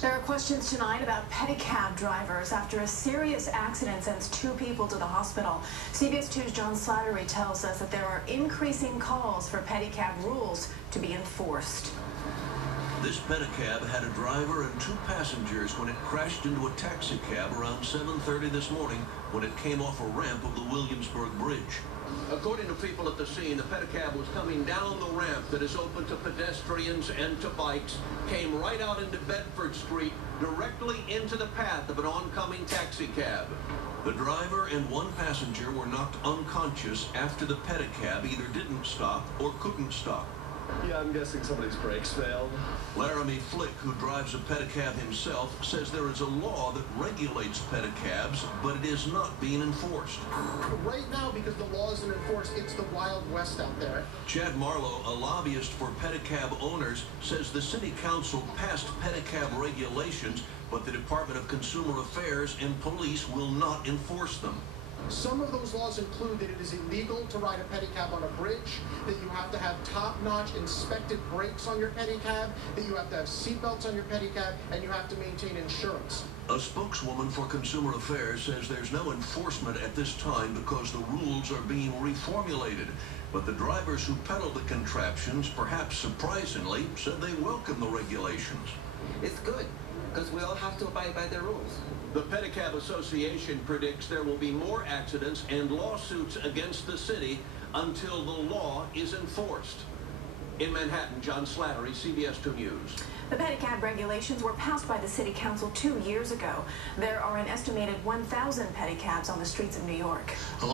There are questions tonight about pedicab drivers after a serious accident sends 2 people to the hospital. CBS 2's John Slattery tells us that there are increasing calls for pedicab rules to be enforced. This pedicab had a driver and 2 passengers when it crashed into a taxi cab around 7:30 this morning when it came off a ramp of the Williamsburg Bridge. According to people at the scene, the pedicab was coming down the ramp that is open to pedestrians and to bikes, came right out into Bedford Street, directly into the path of an oncoming taxi cab. The driver and 1 passenger were knocked unconscious after the pedicab either didn't stop or couldn't stop. Yeah, I'm guessing somebody's brakes failed. Laramie Flick, who drives a pedicab himself, says there is a law that regulates pedicabs, but it is not being enforced. Right now, because the law isn't enforced, it's the Wild West out there. Chad Marlowe, a lobbyist for pedicab owners, says the city council passed pedicab regulations, but the Department of Consumer Affairs and police will not enforce them. Some of those laws include that it is illegal to ride a pedicab on a bridge, that you have to have top-notch inspected brakes on your pedicab, that you have to have seatbelts on your pedicab, and you have to maintain insurance. A spokeswoman for Consumer Affairs says there's no enforcement at this time because the rules are being reformulated. But the drivers who peddle the contraptions, perhaps surprisingly, said they welcome the regulations. It's good, because we all have to abide by the rules. The Pedicab Association predicts there will be more accidents and lawsuits against the city until the law is enforced. In Manhattan, John Slattery, CBS 2 News. The pedicab regulations were passed by the city council 2 years ago. There are an estimated 1,000 pedicabs on the streets of New York.